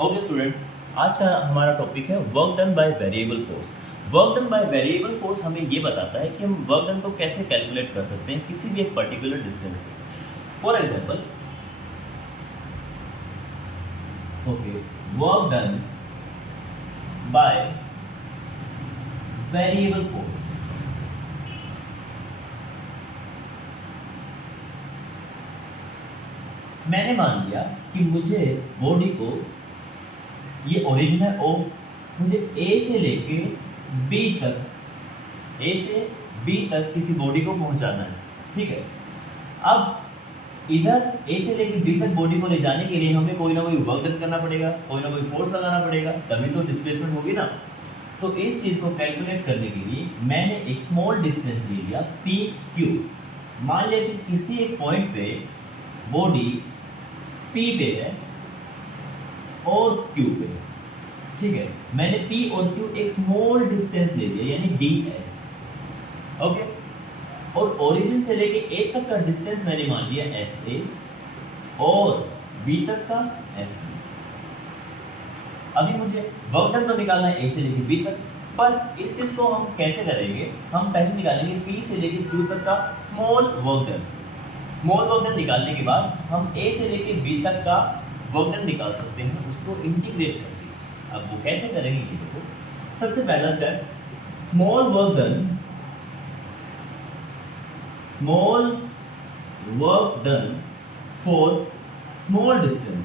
Okay students, आज का हमारा टॉपिक है work done by variable force. Work done by variable force हमें ये बताता है कि हम वर्क डन को कैसे कैलकुलेट कर सकते हैं किसी भी एक पर्टिकुलर डिस्टेंस से। For example, okay, work done by variable force. मैंने मान लिया कि मुझे बॉडी को, ये ओरिजिन है ओ, मुझे ए से लेके बी तक, ए से बी तक किसी बॉडी को पहुंचाना है। ठीक है, अब इधर ए से लेके बी तक बॉडी को ले जाने के लिए हमें कोई ना कोई वर्क डन करना पड़ेगा, कोई ना कोई फोर्स लगाना पड़ेगा, तभी तो डिस्प्लेसमेंट होगी ना। तो इस चीज़ को कैलकुलेट करने के लिए मैंने एक स्मॉल डिस्टेंस ले लिया पी क्यू। मान लिया कि किसी एक पॉइंट पे बॉडी पी पे है और क्यू पे, ठीक है। मैंने P और Q एक स्मॉल डिस्टेंस ले लिया यानी ds, ओके। और ओरिजिन से लेके A तक का डिस्टेंस मैंने मान लिया SA और B तक का SB। अभी मुझे वर्क डन तो निकालना है A से लेके B तक, पर इस चीज को हम कैसे करेंगे? हम पहले निकालेंगे P से लेके Q तक का small work done. Small work done निकालने के बाद हम A से लेके B तक का वर्क डन निकाल सकते हैं, उसको इंटीग्रेट करके। अब वो कैसे करेंगे ये देखो। सबसे पहला step, small work done, small work done for small distance.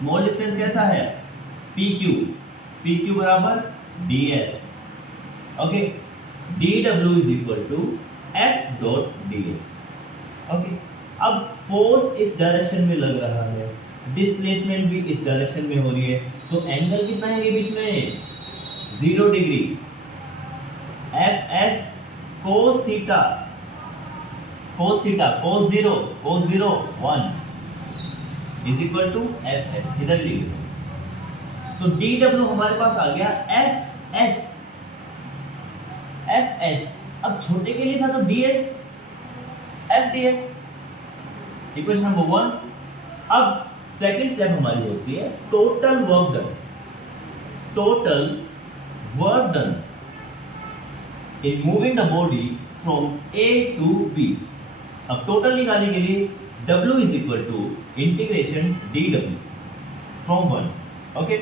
Small distance कैसा है? PQ, PQ बराबर DS, okay. DW is equal to F dot DS, okay. अब फोर्स इस डायरेक्शन में लग रहा है, डिस्प्लेसमेंट भी इस डायरेक्शन में हो रही है, तो एंगल कितना है ये बीच में? 0 degree. FS cos theta, cos theta, cos 0 1 is equal to FS, इधर लिख दो। तो DW हमारे पास आ गया FS। FS अब छोटे के लिए था तो DS, FDS, इक्वेशन नंबर 1। अब सेकंड स्टेप हमारी होती है total work done. Total work done in moving the body from A to B। अब टोटल निकालने के लिए W is equal to integration DW from 1, okay.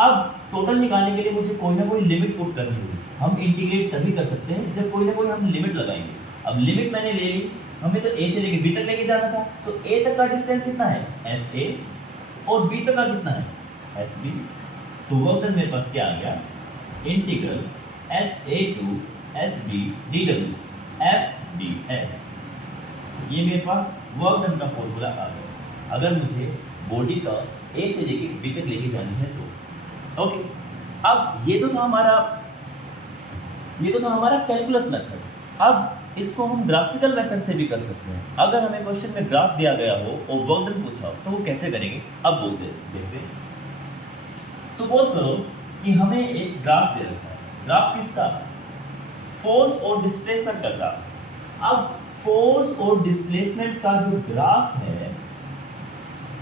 अब टोटल निकालने के लिए मुझे कोई ना कोई लिमिट पुट करनी होगी। हम इंटीग्रेट तभी कर सकते हैं जब कोई ना कोई हम लिमिट लगाएंगे। अब लिमिट मैंने ले ली, हमें तो A से लेके B तक लेके जाना था, तो A तक का डिस्टेंस कितना है? SA, और B तक का कितना है? SB। तो वर्क डन मेरे पास क्या आ गया? Integral SA to SB DW FDS। ये मेरे पास वर्क डन का फॉर्मूला आ गया अगर मुझे बॉडी का A से लेके B तक लेके जानी है तो, ओके। अब ये तो था हमारा कैलकुलस मेथड। अब इसको हम ग्राफिकल मेथड से भी कर सकते हैं। अगर हमें क्वेश्चन में ग्राफ दिया गया हो और वर्क डन पूछा हो तो वो कैसे करेंगे, अब बोलते देखते हैं। सपोज करो कि हमें एक ग्राफ दे रखा है। ग्राफ किसका? फोर्स और डिस्प्लेसमेंट का ग्राफ। अब फोर्स और डिस्प्लेसमेंट का जो ग्राफ है,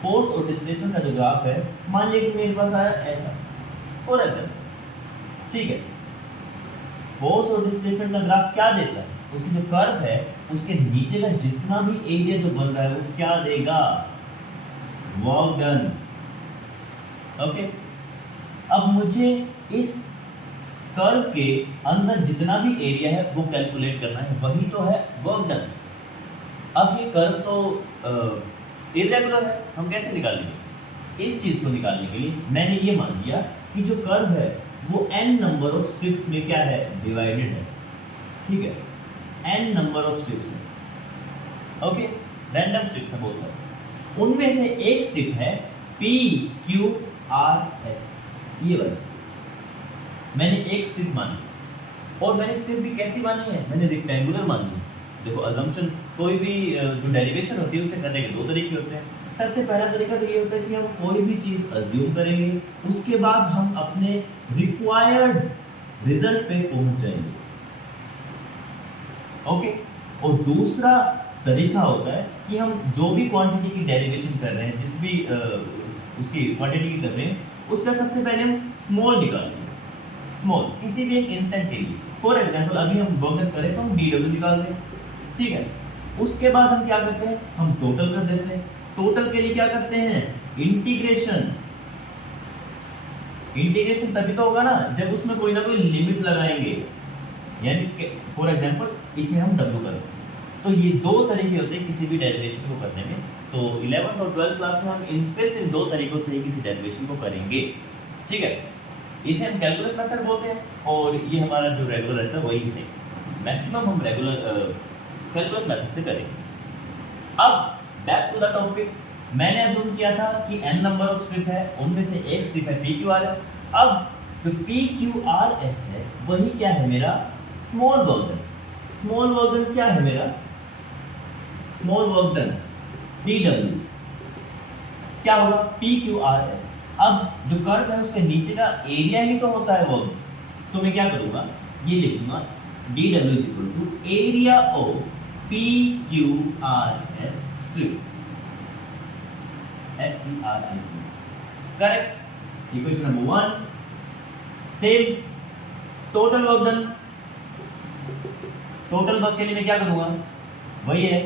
फोर्स और डिस्प्लेसमेंट का जो ग्राफ है, मान लीजिए कि मेरे पास आया ऐसा, फॉर एग्जाम्पल, ठीक है। फोर्स और डिस्प्लेसमेंट का ग्राफ क्या देता है? उसकी जो कर्व है उसके नीचे का जितना भी एरिया जो बन रहा है वो क्या देगा? Work done, okay. अब मुझे इस कर्व के अंदर जितना भी एरिया है वो कैलकुलेट करना है, वही तो है वर्क डन। अब ये कर्व तो इरेगुलर है, हम कैसे निकालेंगे? इस चीज को निकालने के लिए मैंने ये मान लिया कि जो कर्व है वो n नंबर ऑफ स्ट्रिप्स में क्या है? डिवाइडेड है, ठीक है। n नंबर ऑफ स्ट्रिप्स है, ओके। रैंडम स्ट्रिप्स है बहुत सारे, उनमें से एक स्ट्रिप है PQRS, ये वाली मैंने एक स्ट्रिप मानी। और मैंने स्ट्रिप भी कैसी मानी है? मैंने रेक्टेंगुलर मानी है। देखो, अजम्पशन कोई भी जो डेरिवेशन होती है उसे करने के दो तरीके होते हैं। सबसे पहला तरीका तो ये होता है कि हम कोई भी चीज अज्यूम करेंगे, उसके बाद हम अपने रिक्वायर्ड रिजल्ट पे पहुंच जाएंगे, ओके। और दूसरा तरीका होता है कि हम जो भी क्वांटिटी की डेरिवेशन कर रहे हैं, जिस भी उसकी क्वांटिटी की कर रहे हैं, उसका सबसे पहले हम स्मॉल निकालेंगे, स्मॉल किसी भी एक इंस्टेंट के लिए। फॉर एग्जांपल अभी हम वर्क करें तो हम dw निकाल दें, ठीक है। उसके बाद हम क्या करते हैं, हम टोटल कर देते हैं। टोटल के लिए क्या करते हैं, इंटीग्रेशन। इंटीग्रेशन तभी तो होगा ना जब उसमें कोई ना कोई लिमिट लगाएंगे, यानी फॉर एग्जांपल इसे हम w करें। तो ये दो तरीके होते हैं किसी भी डेरिवेशन को करने में। तो 11th और 12th क्लास में हम सिर्फ इन दो तरीकों से ही किसी डेरिवेशन को करेंगे, ठीक है। इसे हम कैलकुलस मेथड बोलते हैं और ये हमारा जो रेगुलर रहता है वही है। मैक्सिमम हम रेगुलर कैलकुलस मेथड से करेंगे। अब बैक टू द टॉपिक, मैंने अज्यूम किया था कि n नंबर ऑफ स्ट्रिप है, उनमें से एक स्ट्रिप है PQRS। अब जो PQRS है वही क्या है, मेरा small work done. Small work done क्या है मेरा, स्मॉल वर्क डन DW क्या होगा, PQRS। अब जो कर्व है उसके नीचे का एरिया ही तो होता है वर्क, तो मैं क्या करूंगा, ये लिखूंगा DW is equal to area of PQRS strip, STRIP, correct. Equation number 1। Same total work done, total work के लिए मैं क्या करूंगा, वही है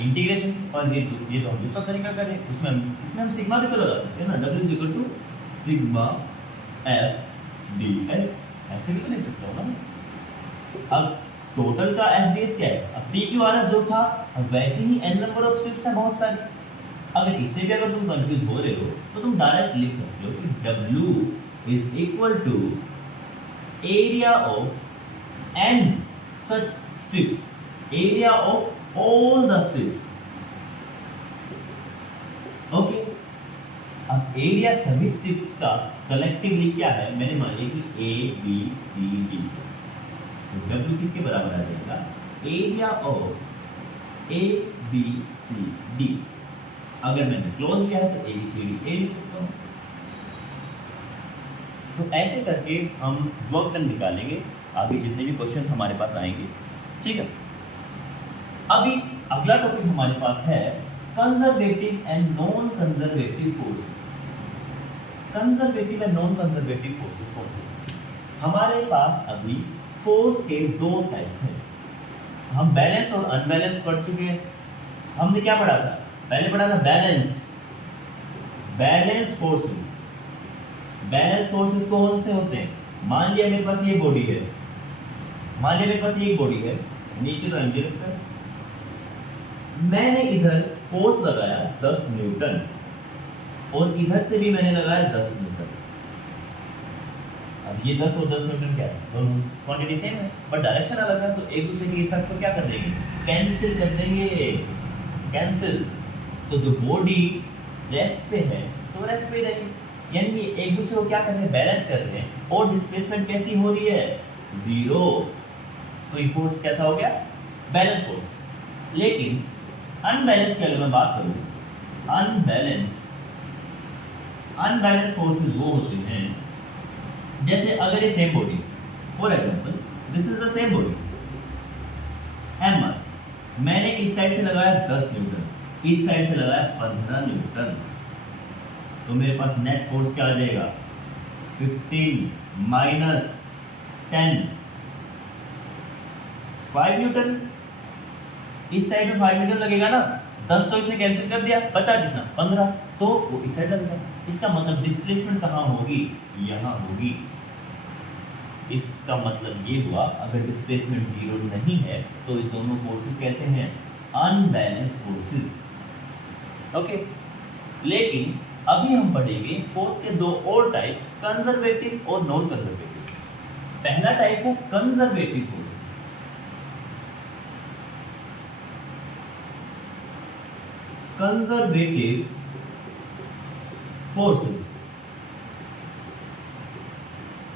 इंटीग्रेशन। और ये तो हम दूसरा तरीका करें, इसमें हम सिग्मा भी तो लगा सकते हैं ना, W is equal to sigma F ds, ऐसे भी तो लिख सकते हो ना। अब टोटल का F ds क्या है, अब PQRS जो था अब वैसे ही n नंबर ऑफ स्ट्रिप्स है बहुत सारी। अगर इससे भी अगर तुम कंफ्यूज हो रहे हो तो तुम डायरेक्ट लिख सकते हो कि W is equal to area of n such strips, area of all the strips, okay. अब एरिया सभी स्ट्रिप्स का कलेक्टिवली क्या है, मैंने मान लिया कि A B C D, तो W किसके बराबर आ जाएगा, area of A B C D। अगर मैंने क्लोज लिया है तो A B C D A लिख सकता हूँ। तो ऐसे करके हम वर्क डन निकालेंगे आगे जितने भी क्वेश्चंस हमारे पास आएंगे, ठीक है। अभी अगला टॉपिक हमारे पास है conservative and non conservative forces. Conservative and non conservative forces कौन से, हमारे पास अभी फोर्स के दो टाइप हैं। हम बैलेंस और अनबैलेंस पढ़ चुके हैं। हमने क्या पढ़ा था, पहले पढ़ा था बैलेंस फोर्सेस। बैलेंस फोर्सेस कौन से होते हैं, मान लिया मेरे पास ये बॉडी है, मान लिया मेरे पास ये बॉडी है, नीचे तो एमजी रखता है, मैंने इधर फोर्स लगाया 10 न्यूटन और इधर से भी मैंने लगाया 10 न्यूटन। अब ये 10 और 10 न्यूटन क्या है, दोनों क्वांटिटी सेम है बट डायरेक्शन अलग है, तो एक दूसरे के इफेक्ट को क्या कर देंगे, कैंसिल कर देंगे, कैंसिल। तो जो बॉडी रेस्ट पे है तो रेस्ट पे रहेगी, यानी एक दूसरे को क्या कर रहे हैं, बैलेंस कर रहे हैं। और डिस्प्लेसमेंट कैसी हो रही है, जीरो। तो ये फोर्स कैसा हो गया, बैलेंस फोर्स। लेकिन अनबैलेंस की अगर मैं बात करूं, अनबैलेंस फोर्सेस वो होते हैं, जैसे अगर ये same body, for example this is the same body M mass, मैंने इस साइड से लगाया 10 न्यूटन, इस साइड से लगाया 15 न्यूटन, तो मेरे पास नेट फोर्स क्या आ जाएगा, 15 माइनस 10, 5 न्यूटन। इस साइड में 5 न्यूटन लगेगा ना, 10 तो इसने कैंसिल कर दिया, बचा कितना, 15, तो वो इस साइड लगेगा। इसका मतलब डिस्प्लेसमेंट कहाँ होगी, यहाँ होगी। इसका मतलब ये हुआ अगर डिस्प्लेसमेंट जीरो नहीं है तो ये दोनों फोर्सेस कैसे हैं, अनबैलेंस फोर्सेस, ओके। लेकिन अभी हम पढ़ेंगे फोर्स के दो और टाइप, कंजर्वेटिव और नॉन कंजर्वेटिव। पहला टाइप है conservative force. Conservative forces,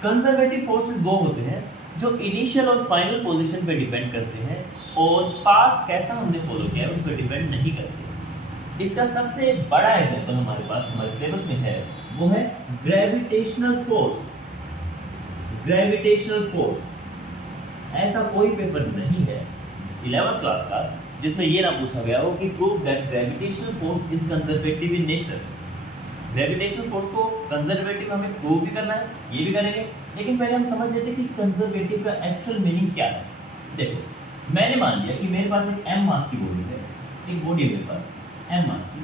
conservative forces वो होते हैं जो इनिशियल और फाइनल पोजीशन पे डिपेंड करते हैं और पाथ कैसा हमने फॉलो किया है उस पर डिपेंड नहीं करते। इसका सबसे बड़ा एग्जांपल हमारे पास हमारे सिलेबस में है, वो है ग्रेविटेशनल फोर्स। ग्रेविटेशनल फोर्स, ऐसा कोई पेपर नहीं है 11th क्लास का, जिसमें ये ना पूछा गया हो कि prove that gravitational force is conservative in nature. Gravitational force को कंजर्वेटिव हमें प्रूव भी करना है, ये भी करेंगे, लेकिन पहले हम समझ लेते हैं कि कंजर्वेटिव का एक्चुअल मीनिंग क्या है। देखो मैंने मान लिया कि मेरे पास एक m मास की बॉडी है, एक बॉडी है मेरे पास m मास की,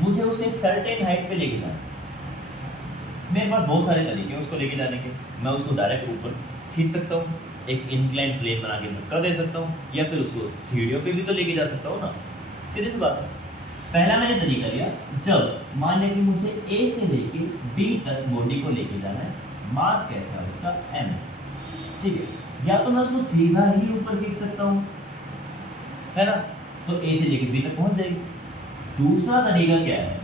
मुझे उसे एक सर्टेन हाइट पे लेके जाना है। मेरे पास बहुत सारे तरीके हैं उसको लेके जाने के। मैं उसको डायरेक्ट ऊपर खींच सकता हूँ, एक इंक्लाइन प्लेन बना के धक्का दे सकता हूँ, या फिर उसको सीढ़ियों पे भी तो लेके जा सकता हूँ ना, सीधी सी बात है। पहला मैंने तरीका लिया, जब मान लें कि मुझे A से लेके B तक बॉडी को लेके जाना है, मास कैसा है उसका m, ठीक है, या तो मैं उसको सीधा ही ऊपर खींच सकता हूँ, है ना, तो A से लेके B तक पहुंच जाएगी। दूसरा तरीका क्या है?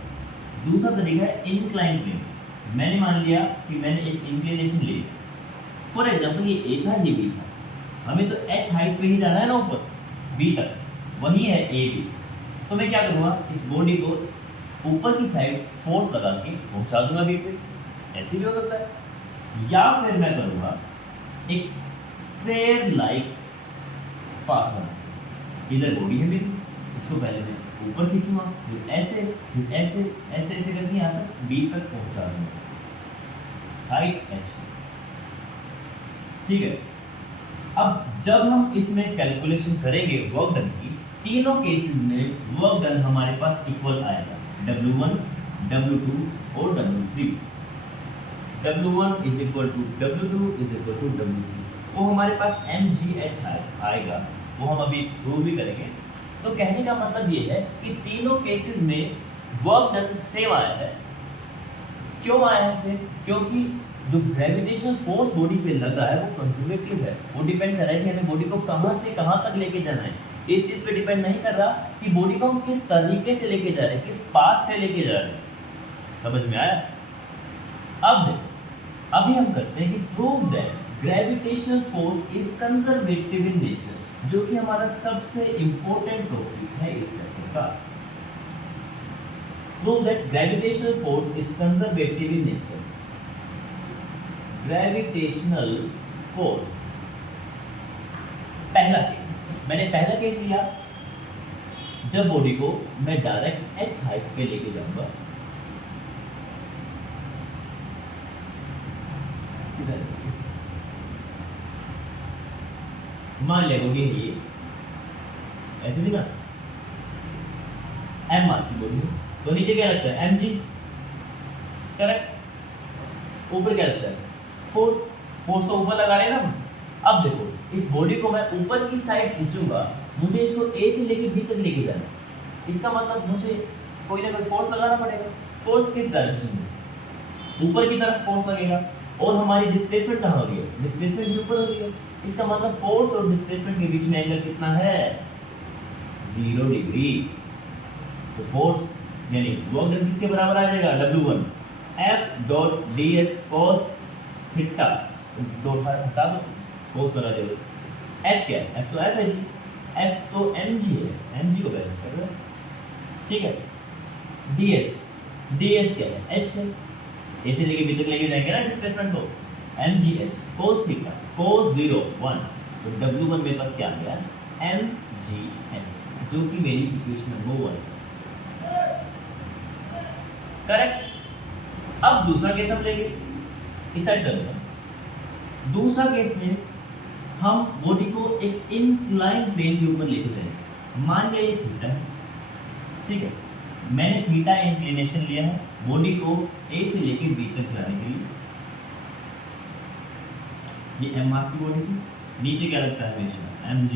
दूसरा तरीका है इंक्लाइन प्लेन। मैंने मान लिया कि मैंने एक इंक्लिनेशन ले लिया, फॉर एग्जाम्पल ये A था, ये B था, हमें तो h हाइट पे ही जाना है ना ऊपर B तक, वही है A B। तो मैं क्या करूँगा, इस बॉडी को ऊपर की साइड फोर्स लगा के पहुंचा दूंगा B पे, ऐसे भी हो सकता है, या फिर मैं करूँगा एक स्क्वायर लाइक पाथ बना, इधर बॉडी है मेरी, इसको पहले मैं ऊपर खींचूंगा, फिर ऐसे ऐसे ऐसे करके यहाँ तक B तक पहुंचा दूंगा, हाइट h, ठीक है। अब जब हम इसमें कैलकुलेशन करेंगे वर्क डन की, तीनों केसेस में वर्क डन हमारे पास इक्वल आएगा, W1, W2 और W3। W1 is equal to W2 is equal to W3, वो हमारे पास mgh आएगा, वो हम अभी प्रूव भी करेंगे। तो कहने का मतलब ये है कि तीनों केसेस में वर्क डन सेम आया है। क्यों आया है सेम? क्योंकि जो ग्रेविटेशनल फोर्स बॉडी पे लग रहा है वो कंजर्वेटिव है, वो डिपेंड कर रहा है कि हमें बॉडी को कहाँ से कहाँ तक लेके जाना है। इस चीज़ पे डिपेंड नहीं कर रहा कि बॉडी को हम किस तरीके से लेके जा रहे हैं, किस पाथ से लेके जा रहे हैं। समझ में आया? अब देखो, अभी हम करते हैं कि prove that gravitational force is conservative in nature, जो कि हमारा सबसे इंपॉर्टेंट टॉपिक है इस चैप्टर का। Prove that gravitational force is conservative in nature. Gravitational force, पहला केस, मैंने पहला केस लिया जब बॉडी को मैं डायरेक्ट h हाइट पे लेके जाऊंगा, सीधा मान लिया बॉडी है ये, ऐसे थी ना, m मास की बॉडी है, तो नीचे क्या लगता है mg, करेक्ट, ऊपर क्या लगता है फोर्स, फोर्स तो ऊपर लगा रहे हैं ना हम। अब देखो इस बॉडी को मैं ऊपर की साइड खींचूंगा, मुझे इसको A से लेके B तक लेके जाना, इसका मतलब मुझे कोई ना कोई फोर्स लगाना पड़ेगा। फोर्स किस डायरेक्शन में? ऊपर की तरफ फोर्स लगेगा, और हमारी डिस्प्लेसमेंट कहाँ हो रही है? डिस्प्लेसमेंट भी ऊपर हो रही है, इसका मतलब फोर्स और डिस्प्लेसमेंट के बीच में एंगल कितना है? 0 डिग्री। तो फोर्स यानी वर्क डन किसके बराबर आ जाएगा? W1 F dot ds cos theta, dot हटा दो, cos लगा दो, F क्या है? F तो F है जी, F तो mg है, mg को बैलेंस कर रहा है, ठीक है। ds क्या है? h है, a से लेके b तक लेके जाएंगे ना डिस्प्लेसमेंट को, mgh cos थीटा, cos 0 1, तो W1 मेरे पास क्या आ गया? mgh, जो कि मेरी इक्वेशन नंबर 1, करेक्ट। अब दूसरा केस हम लेंगे, इस साइड करूंगा। दूसरा केस में हम बॉडी को एक इंक्लाइन प्लेन के ऊपर लेके जाएंगे, मान लिया ये थीटा है, ठीक है, मैंने थीटा इंक्लिनेशन लिया है बॉडी को A से लेके B तक जाने के लिए। ये m मास की बॉडी थी, नीचे क्या लगता है हमेशा? mg,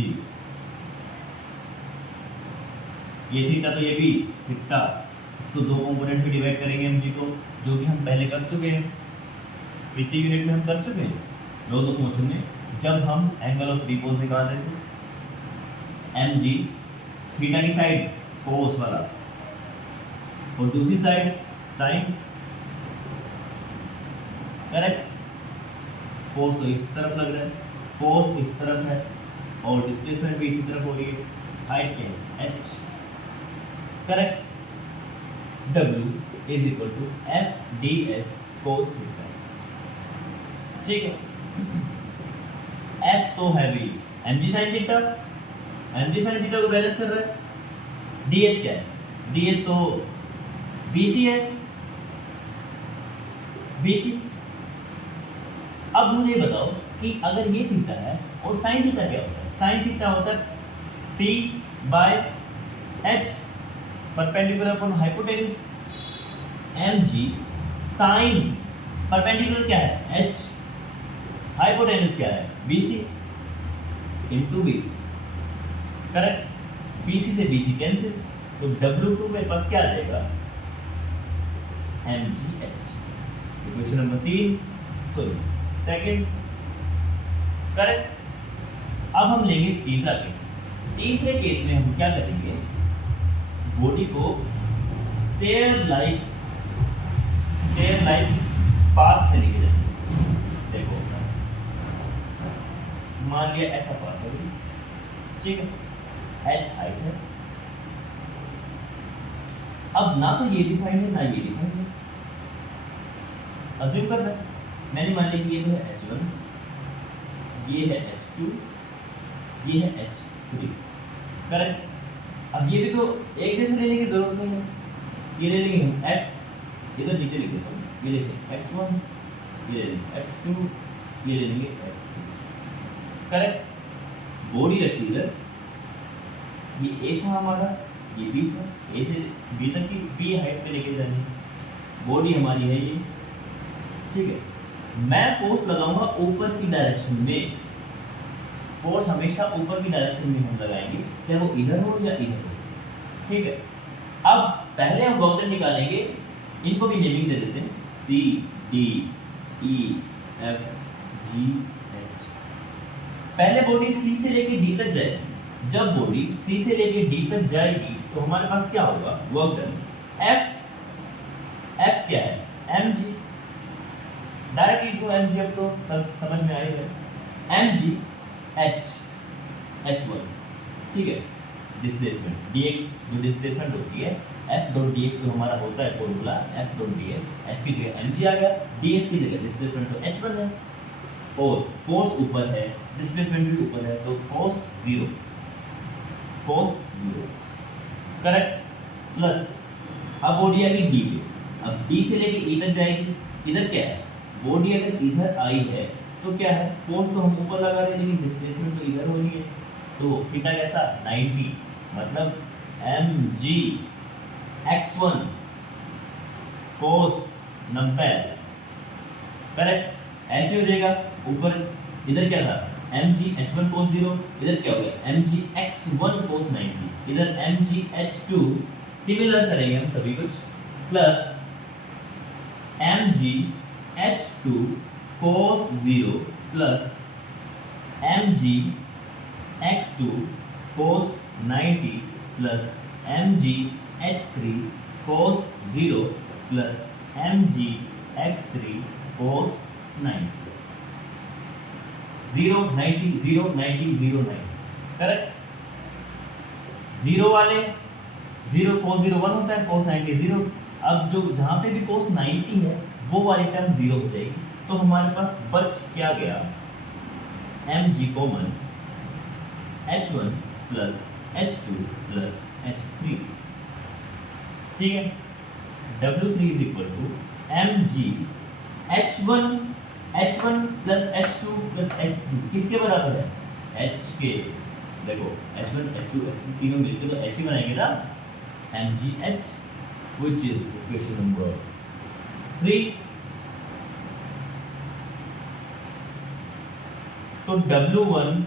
ये थीटा तो ये भी थीटा, इसको दो कंपोनेंट में डिवाइड करेंगे mg को, जो कि हम पहले कर चुके हैं, पिछली यूनिट में हम कर चुके हैं लॉज ऑफ मोशन में, जब हम एंगल ऑफ रिपोज निकाल रहे थे। mg थीटा की साइड कोस वाला, और दूसरी साइड साइन, करेक्ट। फोर्स तो इस तरफ लग रहा है, फोर्स इस तरफ है, और डिस्प्लेसमेंट भी इसी तरफ हो रही है, हाइट क्या है? h, correct. W is equal to F ds cos theta, ठीक है। F तो है भी mg sin थीटा, एम जी साइन थीटा को बैलेंस कर रहा है। डीएस क्या है? डीएस तो बीसी है, बीसी। अब मुझे बताओ कि अगर ये थीटा है और साइन थीटा क्या होता है? साइन थीटा होता है P by H perpendicular upon hypotenuse. mg sine perpendicular क्या है? H, हाइपोटेन्यूज क्या है? BC into BC, correct. BC से BC कैंसिल, तो W2 मेरे पास क्या आ जाएगा? mgh। Equation number 3 sorry second, correct. अब हम लेंगे तीसरा केस। तीसरे केस में हम क्या करेंगे? बॉडी को स्टेयर लाइक पाथ से लेके जाएंगे। देखो मान लिया ऐसा पाथ है, ठीक है, h हाइट है। अब ना तो ये डिफाइन है ना ये डिफाइन है, अज्यूम कर रहे हैं। मैंने मान लिया कि ये तो है h1, ये है h2, ये है h3, करेक्ट। अब ये भी तो एक जैसे लेने की जरूरत नहीं है, ये ले लेंगे हम x, इधर नीचे लिख देता हूँ, ये लेंगे x1, ये ले लेंगे x2, ये ले लेंगे x3, करेक्ट। बॉडी रखी इधर, ये a था हमारा, ये b था, a से b तक की b हाइट पे लेके जानी, बॉडी हमारी है ये, ठीक है। मैं फोर्स लगाऊंगा ऊपर की डायरेक्शन में, फोर्स हमेशा ऊपर की डायरेक्शन में हम लगाएंगे, चाहे वो इधर हो या इधर हो, ठीक है। अब पहले हम वोक्टर निकालेंगे, इनको भी नेमिंग दे देते हैं, C D E F G H। पहले बॉडी C से लेके D तक जाएगी। जब बॉडी C से लेके D तक जाएगी तो हमारे पास क्या होगा? Work done. F क्या है? mg, डायरेक्टली लिखो mg, अब तो सब समझ में आएगा। mg h1, ठीक है। डिस्प्लेसमेंट dx जो डिस्प्लेसमेंट होती है, f डॉट dx जो हमारा होता है formula f dot ds, f की जगह mg आ गया, ds की जगह डिस्प्लेसमेंट तो h1 है, और फोर्स ऊपर है, डिस्प्लेसमेंट भी ऊपर है, तो cos 0, करेक्ट। प्लस अब बॉडी आ गई d पे, अब d से लेके e तक जाएगी। इधर क्या है? बॉडी अगर इधर आई है तो क्या है? फोर्स तो हम ऊपर लगा रहे हैं, लेकिन डिस्प्लेसमेंट तो इधर हो रही है, तो थीटा कैसा? 90, मतलब mg x1 cos 90, करेक्ट। ऐसे हो जाएगा। ऊपर इधर क्या था? mg h1 cos 0, इधर क्या हो गया? mg x1 cos 90, इधर mg h2, सिमिलर करेंगे हम सभी कुछ, plus mg h2 cos 0 plus mg x2 cos 90 plus mg h3 cos 0 plus mg x3 cos 90, 0 90 0 90 0 90, correct. 0 वाले 0 cos 0 1 होता है, cos 90 0। अब जो जहाँ पे भी cos 90 है वो वाली टर्म 0 हो जाएगी, तो हमारे पास बच क्या गया? mg common h1 plus h2 plus h3, ठीक है। w3 is equal to mg h1 plus h2 plus h3 किसके बराबर है? h के। देखो h1 h2 h3 तीनों मिलकर तो h ही बनाएंगे ना, mgh, which is equation number 3। तो W1,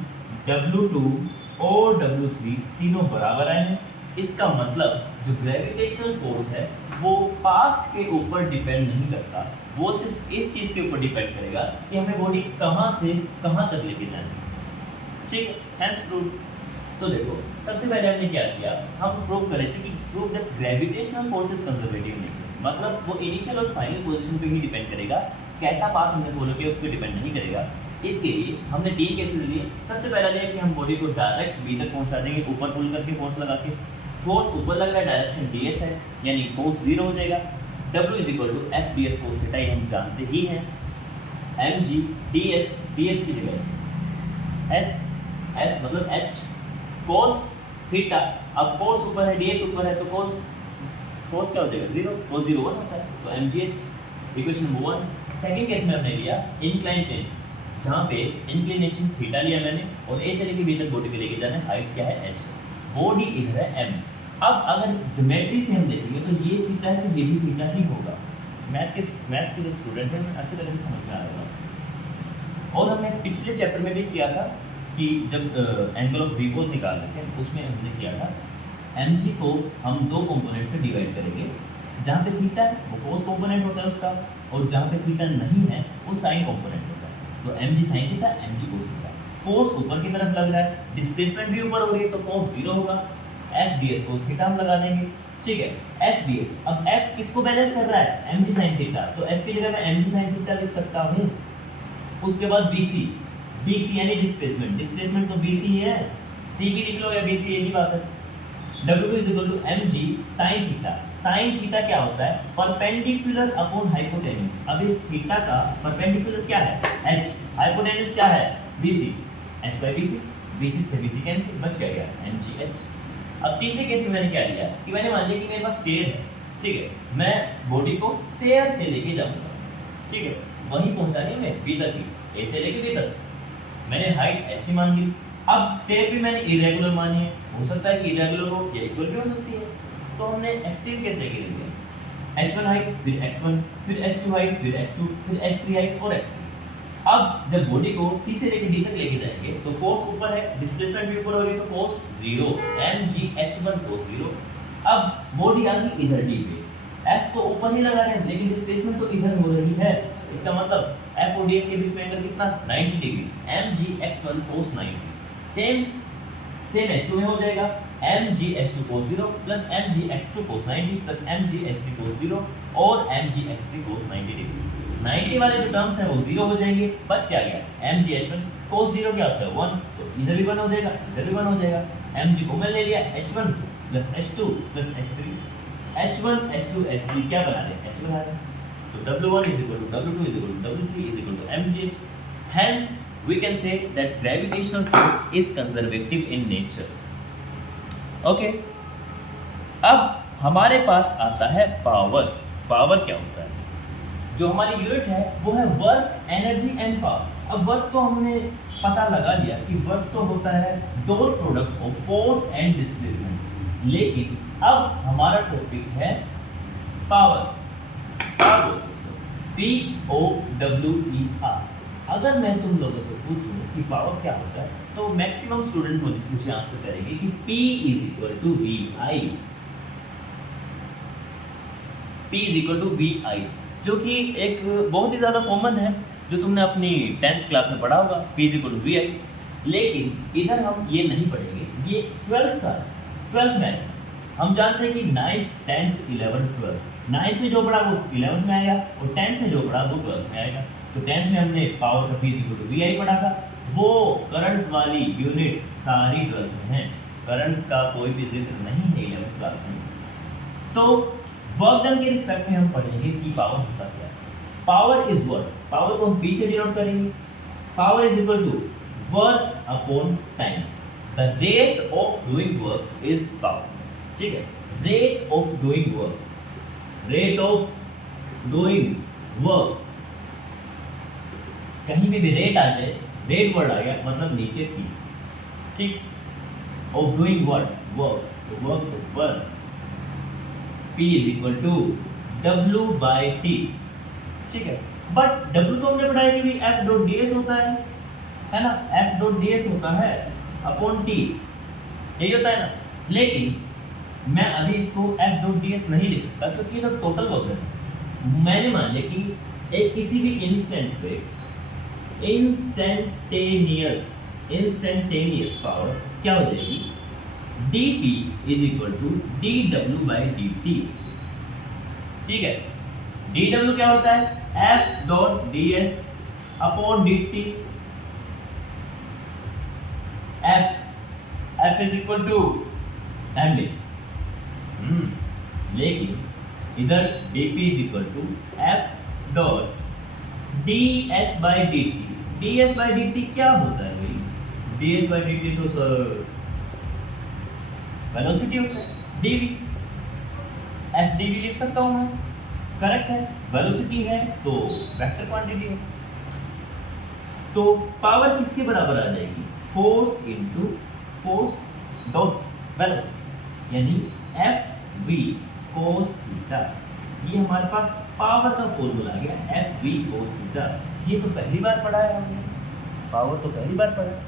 W2 और W3 तीनों बराबर आए हैं। इसका मतलब जो ग्रेविटेशनल फोर्स है वो पाथ के ऊपर डिपेंड नहीं करता, वो सिर्फ इस चीज के ऊपर डिपेंड करेगा कि हमें बॉडी कहाँ से कहाँ तक लेके जानी है, ठीक है। Hence prove. तो देखो सबसे पहले हमने क्या किया? हम प्रूव कर रहे थे कि prove that gravitational force is conservative nature, मतलब वो इनिशियल और फाइनल पोजीशन पे ही डिपेंड करेगा, कैसा पाथ हमने फॉलो किया उस पर डिपेंड नहीं करेगा। इसके लिए हमने 3 केसेस लिए। सबसे पहला लिया कि हम बॉडी को डायरेक्ट बी तक पहुंचा देंगे, ऊपर पुल करके फोर्स लगा के। फोर्स ऊपर लग रहा है, डायरेक्शन ds है, यानी cos 0 हो जाएगा। W is equal to F D S cos theta, ये हम जानते ही हैं। mg ds की जगह s मतलब h cos थीटा, अब cos ऊपर है ds ऊपर है तो cos क्या हो जाएगा 0, cos 0 1 होता है, तो mgh equation number 1। Second case में हमने लिया इंक्लाइन प्लेन, जहाँ पे इंक्लिनेशन थीटा लिया मैंने और a से लेके b तक बॉडी को लेके जाना है, हाइट क्या है h, बॉडी इधर है m। अब अगर ज्योमेट्री से हम देखेंगे तो ये थीटा है तो ये भी थीटा ही होगा। मैथ्स के जो स्टूडेंट हैं अच्छी तरह से समझ में आएगा। और हमने पिछले चैप्टर में भी किया था कि जब एंगल ऑफ रिपोज निकाल रहे थे उसमें हमने किया था mg को हम दो कंपोनेंट्स में डिवाइड करेंगे, जहाँ पे थीटा है वो कोस कंपोनेंट होता है उसका, और जहाँ पे थीटा नहीं है वो साइन कंपोनेंट होता है। तो mg sine theta, mg cos theta. Force ऊपर की तरफ लग रहा है, डिस्प्लेसमेंट भी ऊपर हो रही है तो cos 0 होगा, f ds cos थीटा हम लगा देंगे, ठीक है। f ds, अब f किसको बैलेंस कर रहा है, mg sin थीटा, तो f की जगह मैं mg sin थीटा लिख सकता हूँ। उसके बाद bc यानी डिस्प्लेसमेंट तो bc ही है, c भी लिख लो या bc एक ही बात है। w mg sin theta, sin theta क्या होता है, परपेंडिकुलर अपॉन हाइपोटेन्यूज। अब इस थीटा का परपेंडिकुलर क्या है h, हाइपोटेन्यूज क्या है bc, h by bc से bc कैंसिल, बच गया mgh। अब तीसरे केस में मैंने क्या लिया कि मैंने मान लिया कि मेरे पास स्टेयर है, ठीक है, मैं बॉडी को स्टेयर से लेके जाऊंगा, ठीक है, वहीं पहुंचानी है मैं बी तक ही, ए से लेके बी तक। मैंने हाइट h ही मान ली। अब स्टेयर भी मैंने इरेगुलर मानी है, हो सकता है कि इरेगुलर हो या इक्वल भी हो सकती है, तो हमने एक्सट्रीम केस लेके ले लिया, h1 हाइट फिर x1 फिर h2 हाइट फिर x2 फिर h3 हाइट और x3। अब जब बॉडी को C से लेके D तक लेके जाएंगे तो फोर्स ऊपर है, डिस्प्लेसमेंट भी ऊपर हो रही है तो cos 0 mgh1 cos 0। अब बॉडी आ गई इधर D पे, F तो ऊपर ही लगा रहे हैं लेकिन डिस्प्लेसमेंट तो इधर हो रही है, इसका मतलब F और ds के बीच में एंगल कितना 90 degree, mgh1 cos 90। Same h2 में हो जाएगा mgh2 cos 0 plus mgh2 cos 90 plus mgh3 cos 0 और mgh3 cos 90 डिग्री। 90 वाले जो टर्म्स हैं वो 0 हो जाएंगे, बच क्या गया mgh1 cos 0 क्या होता है 1, तो इधर भी 1 हो जाएगा इधर भी 1 हो जाएगा। mg को मैंने ले लिया h1 plus h2 plus h3, h1 h2 h3 क्या बना रहे h बना रहे, तो w1 w2 w3 mgh। hence we can say that gravitational force is conservative in nature। okay, अब हमारे पास आता है पावर। पावर क्या होता है, जो हमारी यूनिट है वो है वर्क, एनर्जी एंड पावर। अब वर्क तो हमने पता लगा लिया कि वर्क तो होता है dot product of force and displacement, लेकिन अब हमारा टॉपिक है पावर। Power POWER। अगर मैं तुम लोगों से पूछूं कि पावर क्या होता है तो मैक्सिमम स्टूडेंट मुझे आंसर करेंगे कि P is equal to VI, जो कि एक बहुत ही ज़्यादा कॉमन है, जो तुमने अपनी 10th क्लास में पढ़ा होगा P is equal to VI। लेकिन इधर हम ये नहीं पढ़ेंगे, ये 12th का 12th में हम जानते हैं कि 9th 10th 11th 12th, 9th में जो पढ़ा वो 11th में आएगा और 10th में जो पढ़ा वो 12th में आएगा। तो 10th में हमने पावर का P is equal to VI पढ़ा था, वो करंट वाली यूनिट्स सारी 12th में हैं, करंट का कोई भी जिक्र नहीं है 11th क्लास में। तो वर्क डन के रिस्पेक्ट में हम पढ़ेंगे कि पावर होता क्या है। पावर इज वर्क, पावर को हम P से डिनोट करेंगे। Power is equal to work upon time, the rate of doing work is power, ठीक है, rate of doing work, rate of doing work, कहीं भी रेट आ जाए, रेट वर्ड आ गया मतलब नीचे P, ठीक, of doing work work P is equal to W by T, ठीक है। बट W तो हमने पढ़ाया कि भी F डॉट ds होता है ना, F डॉट ds होता है अपॉन T, यही होता है ना। लेकिन मैं अभी इसको F डॉट ds नहीं लिख सकता क्योंकि ये तो टोटल वर्क है। मैंने मान लिया कि एक किसी भी इंस्टेंट पे इंस्टेंटेनियस पावर क्या हो जाएगी, dt is equal to dw by dt, ठीक है। dw क्या होता है, f dot ds upon dt, f is equal to md। लेकिन इधर dp is equal to f dot ds by dt। ds by dt क्या होता है भाई, ds बाई dt तो सर वेलोसिटी होता है, dv, एफ डी वी लिख सकता हूँ मैं, करेक्ट है। वेलोसिटी है तो वेक्टर क्वांटिटी है, तो पावर किसके बराबर आ जाएगी, force into force dot velocity, यानी एफ वी कोस थीटा। ये हमारे पास पावर का फॉर्मूला आ गया, एफ वी कोस थीटा। ये तो पहली बार पढ़ा है हमने, पावर तो पहली बार पढ़ा है,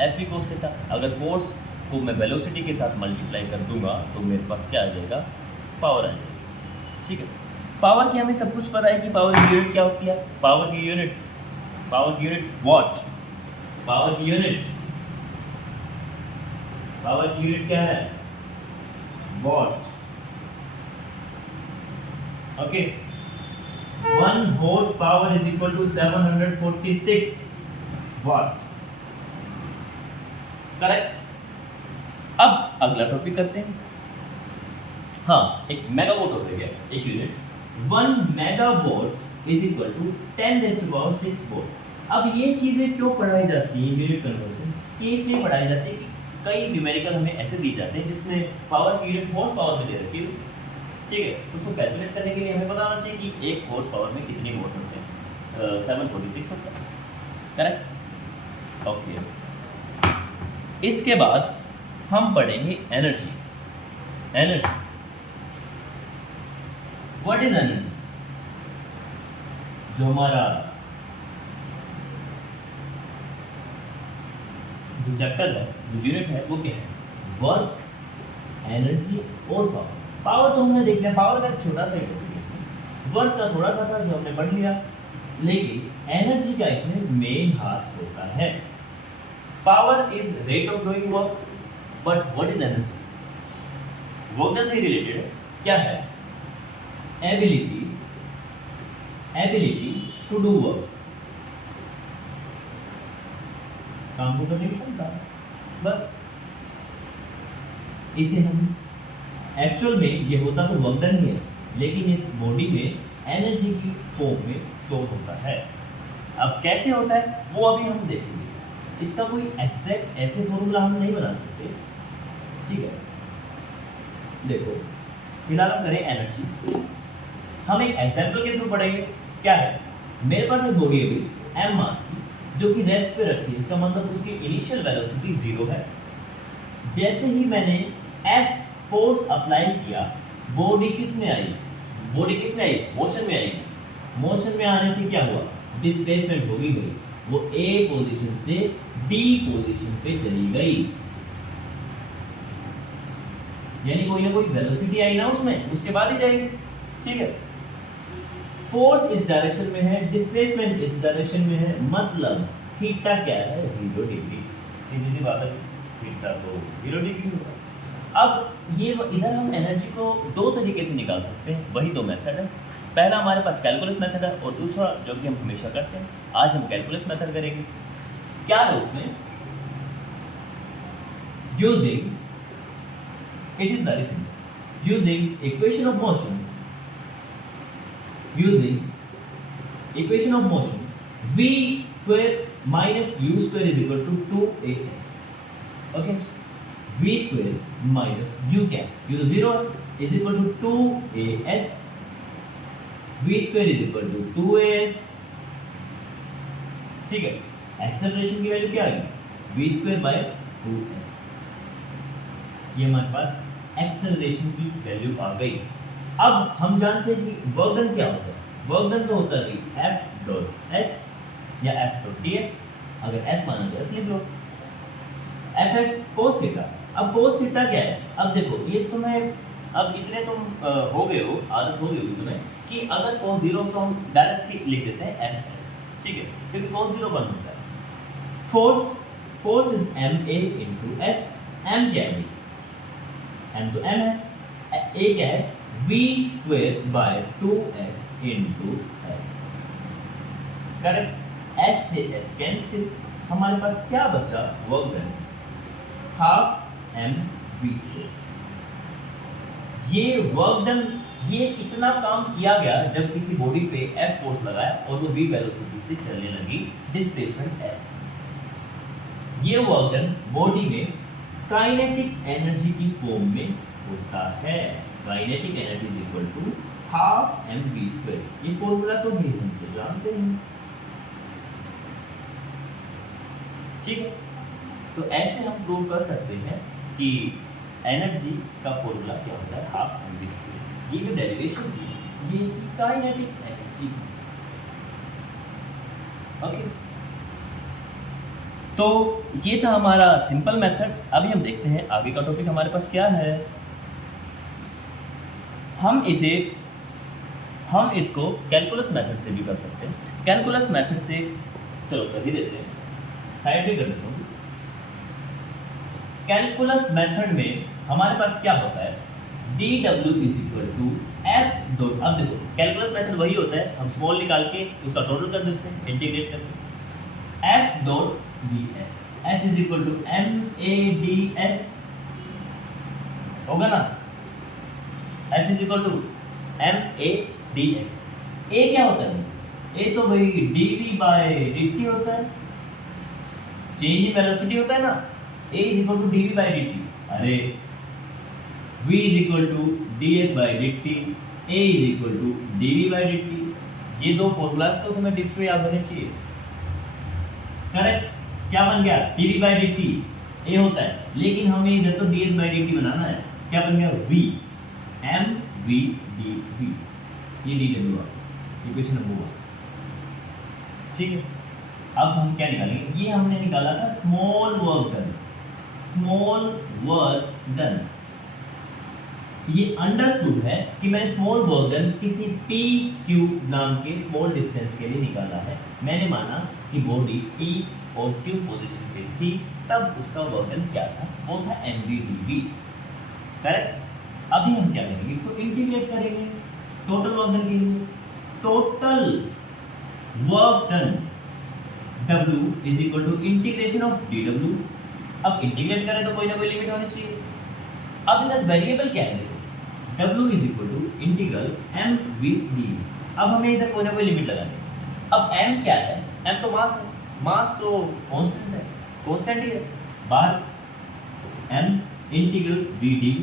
एफ वी कोस थीटा। अगर फोर्स को मैं वेलोसिटी के साथ मल्टीप्लाई कर दूंगा तो मेरे पास क्या आ जाएगा, पावर आ जाएगी। ठीक है, पावर की हमें सब कुछ पता है कि पावर की यूनिट क्या होती है। पावर की यूनिट वॉट, पावर की यूनिट क्या है, what. Okay, 1 horse power is equal to 746 watt, correct. अब अगला टॉपिक करते हैं। हाँ, एक मेगावाट हो गया, एक unit 1 megawatt is equal to 10⁶ volt. अब ये चीज़ें क्यों पढ़ाई जाती हैं, यूनिट कन्वर्जन, ये इसलिए पढ़ाई जाती है कि कई न्यूमेरिकल हमें ऐसे दी जाते हैं जिसमें पावर की यूनिट हॉर्स पावर में दे रखी है। ठीक है, उसको कैलकुलेट करने के लिए हमें पता होना चाहिए कि एक हॉर्स पावर में कितनी वोट होते हैं, 746 होता है, करेक्ट। ओके, इसके बाद हम पढ़ेंगे एनर्जी। व्हाट इज एनर्जी, जो हमारा जो चैप्टर है, जो यूनिट है, वो क्या है, वर्क, एनर्जी और पावर। पावर तो हमने देख लिया, पावर का एक छोटा सा ही टॉपिक है इसमें, वर्क का थोड़ा सा था जो हमने पढ़ लिया, लेकिन एनर्जी का इसमें मेन हाथ होता है। Power is rate of doing work, but what is energy, work से रिलेटेड है, क्या है, एबिलिटी टू डू वर्क, काम को करने की क्षमता, बस। इसे हम एक्चुअल में ये होता तो वर्क डन ही है, लेकिन इस बॉडी में एनर्जी की फॉर्म में स्टोर होता है। अब कैसे होता है वो अभी हम देखेंगे, इसका कोई एग्जैक्ट ऐसे फॉर्मूला हम नहीं बना सकते। ठीक है, देखो फिलहाल हम करें एनर्जी, हम एक एग्जाम्पल के थ्रू पढ़ेंगे। क्या है, मेरे पास एक बॉडी है अभी एम मास की, जो कि रेस्ट पे रखी है, इसका मतलब उसकी इनिशियल वेलोसिटी 0 है। जैसे ही मैंने एफ फोर्स अप्लाई किया, बॉडी किस में आई, मोशन में आई। मोशन में आने से क्या हुआ, डिस्प्लेसमेंट हो गई, वो ए पोजीशन से बी पोजीशन पे चली गई, यानी कोई ना कोई वेलोसिटी आई ना उसमें, उसके बाद ही जाएगी। ठीक है, फोर्स इस डायरेक्शन में है, डिस्प्लेसमेंट इस डायरेक्शन में है, मतलब थीटा क्या है, 0 डिग्री। सीधी सी बात है, थीटा तो 0 डिग्री होगा। अब ये इधर हम एनर्जी को दो तरीके से निकाल सकते हैं, वही दो मेथड है। पहला हमारे पास कैलकुलस मेथड है, और दूसरा जो कि हम हमेशा करते हैं, आज हम कैलकुलस मेथड करेंगे। क्या है उसमें, using, it is very simple, using equation of motion, v square minus u square is equal to 2as। okay, v square minus u क्या, u तो 0 है, is equal to 2as, v square is equal to 2as। ठीक है, acceleration की value क्या आ गई, v square by 2s। ये हमारे पास एक्सेलरेशन की वैल्यू आ गई। अब हम जानते हैं कि वर्क डन क्या होता है, वर्क डन तो होता है F डॉट S या F डॉट ds, अगर S माना तो S लिख लो, Fs cos थीटा। अब cos थीटा क्या है, अब देखो ये तुम्हें, अब इतने तुम हो गए हो, आदत हो गई होगी तुम्हें कि अगर cos 0 तो हम डायरेक्टली लिख देते हैं Fs। ठीक है, क्योंकि cos 0 1 होता है। Force is ma into s, m क्या है, m तो m है, a क्या है, v square by 2s into s, correct. s से s कैंसिल, हमारे पास क्या बचा, work done half m v square. ये वर्क डन, ये इतना काम किया गया जब किसी बॉडी पे F फोर्स लगाया और वो v वेलोसिटी से चलने लगी, डिस्प्लेसमेंट s। ये वर्क डन बॉडी में काइनेटिक एनर्जी की फॉर्म में होता है। Kinetic energy is equal to half mv²। ये फॉर्मूला तो भी हम तो जानते हैं, ठीक है। तो ऐसे हम प्रूव कर सकते हैं कि एनर्जी का फॉर्मूला क्या होता है, हाफ mv²। ये जो डेरिवेशन थी ये थी काइनेटिक एनर्जी। ओके, तो ये था हमारा सिंपल मेथड। अभी हम देखते हैं आगे का टॉपिक हमारे पास क्या है। हम इसको कैलकुलस मेथड से भी कर सकते हैं। कैलकुलस मेथड से चलो कर ही देते हैं, साइड पे कर देता हूँ। कैलकुलस मेथड में हमारे पास क्या होता है, dw is equal to f dot. अब देखो कैलकुलस मेथड वही होता है, हम स्मॉल निकाल के उसका टोटल कर देते हैं, इंटीग्रेट करके f dot ds। f is equal to mads होगा ना, f is equal to mads। a क्या होता है, a तो भाई dv बाय dt होता है, चेंज इन वेलोसिटी होता है ना। a is equal to dv by dt, अरे v is equal to ds by dt, a is equal to dv by dt। ये दो फॉर्मूलाज तो तुम्हें टिप्स में याद होने चाहिए। करेक्ट, क्या बन गया, dv बाय dt a होता है, लेकिन हमें इधर तो ds बाय dt बनाना है। क्या बन गया, v mv dv। ये dw इक्वेशन नंबर 1, ठीक है। अब हम क्या निकालेंगे, ये हमने निकाला था small work done. Small work done, ये अंडरस्टूड है कि मैंने स्मॉल वर्क डन किसी p q नाम के स्मॉल डिस्टेंस के लिए निकाला है। मैंने माना कि बॉडी p और q पोजीशन पे थी, तब उसका वर्क डन क्या था, वो था mv dv। करेक्ट। अभी हम क्या करेंगे, इसको इंटीग्रेट करेंगे टोटल वर्क डन के लिए। Total work done W is equal to integration of dw। अब इंटीग्रेट करें तो कोई ना कोई लिमिट होनी चाहिए। अब इधर वेरिएबल क्या है, देखो W is equal to integral mv dv। अब हमें इधर कोई ना कोई लिमिट लगानी है। अब m क्या है, m तो मास है, मास तो कांस्टेंट है, कांस्टेंट ही है बाहर, m इंटीग्रल v dv।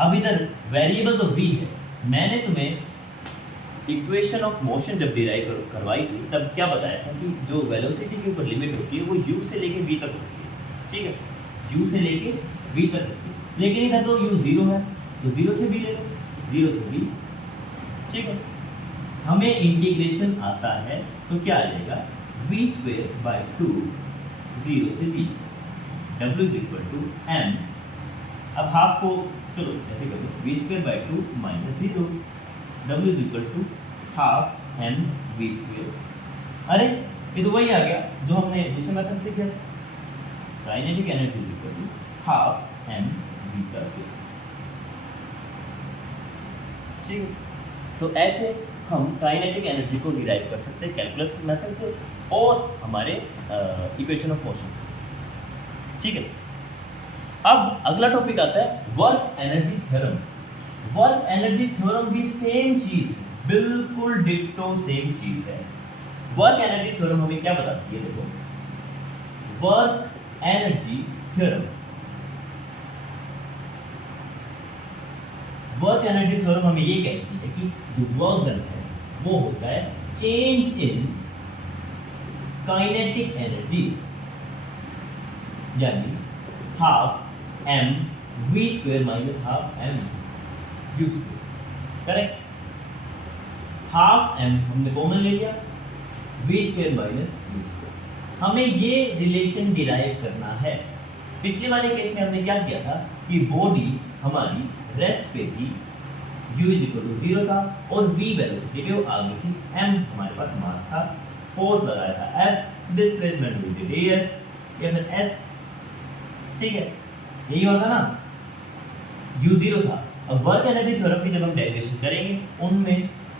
अब इधर वेरिएबल तो v है। मैंने तुम्हें इक्वेशन ऑफ मोशन जब डिराइव करवाई थी तब क्या बताया था कि जो वेलोसिटी के ऊपर लिमिट होती है वो u से लेके v तक होती है, ठीक है, u से लेके v तक होती है। लेकिन इधर तो u 0 है, तो 0 से v ले लो, 0 से v, ठीक है। हमें इंटीग्रेशन आता है तो क्या आ जाएगा, v²/2 0 से v, w is equal to m। अब हाफ को चलो ऐसे कर दो, v²/2 minus 0, w is equal to half m v²। अरे ये तो वही आ गया जो हमने दूसरे मेथड से किया था, kinetic energy is equal to half m v²। ठीक है, तो ऐसे हम काइनेटिक एनर्जी को डिराइव कर सकते हैं कैलकुलस मेथड से और हमारे इक्वेशन ऑफ मोशन से, ठीक है। अब अगला टॉपिक आता है work energy theorem. Work energy theorem भी सेम चीज है, बिल्कुल डिट्टो सेम चीज है। वर्क एनर्जी थ्योरम हमें क्या बताती है, देखो work energy theorem, work energy theorem हमें ये कहती है कि जो वर्क डन है वो होता है चेंज इन काइनेटिक एनर्जी, यानी half m v² minus half m u²। Correct, half m हमने कॉमन ले लिया, v² माइनस u²। हमें ये रिलेशन डिराइव करना है। पिछले वाले केस में हमने क्या किया था कि बॉडी हमारी रेस्ट पे थी, u इज इक्वल टू 0 था और v वेलोसिटी पे वो आगे थी, m हमारे पास मास था, फोर्स लगाया था F, डिस्प्लेसमेंट हुई थी ds या फिर s, ठीक है, यही होता ना, u 0 था। अब वर्क एनर्जी थ्योरम की जब हम डेरिवेशन करेंगे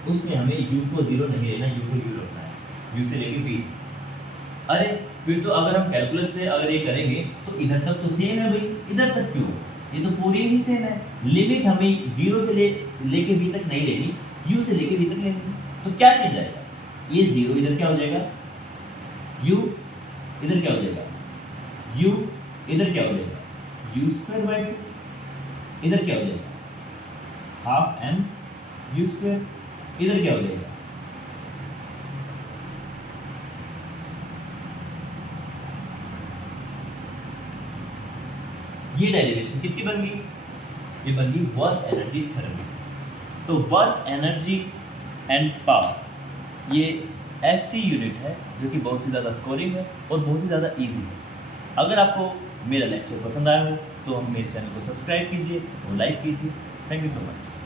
उसमें हमें u को 0 नहीं लेना, u को u रखना है, u से लेके v। अरे फिर तो अगर हम कैलकुलस से अगर ये करेंगे तो इधर तक तो सेम है भाई, इधर तक क्यों, ये तो पूरी ही सेम है। लिमिट हमें 0 से लेके v तक नहीं लेनी, u से लेके v तक लेनी। तो क्या चेंज आएगा, ये 0 इधर क्या हो जाएगा, u इधर क्या हो जाएगा, u इधर क्या हो जाएगा, यू स्क्वायर बाई 2, इधर क्या हो जाएगा हाफ एम यू स्क्वायर, इधर क्या हो जाएगा ये डेरिवेशन किसकी बन गई, ये बन गई वर्क एनर्जी थ्योरम। तो वर्क एनर्जी एंड पावर ये ऐसी यूनिट है जो कि बहुत ही ज़्यादा स्कोरिंग है और बहुत ही ज़्यादा इजी है। अगर आपको मेरा लेक्चर पसंद आया हो तो हम मेरे चैनल को सब्सक्राइब कीजिए और लाइक कीजिए। Thank you so much.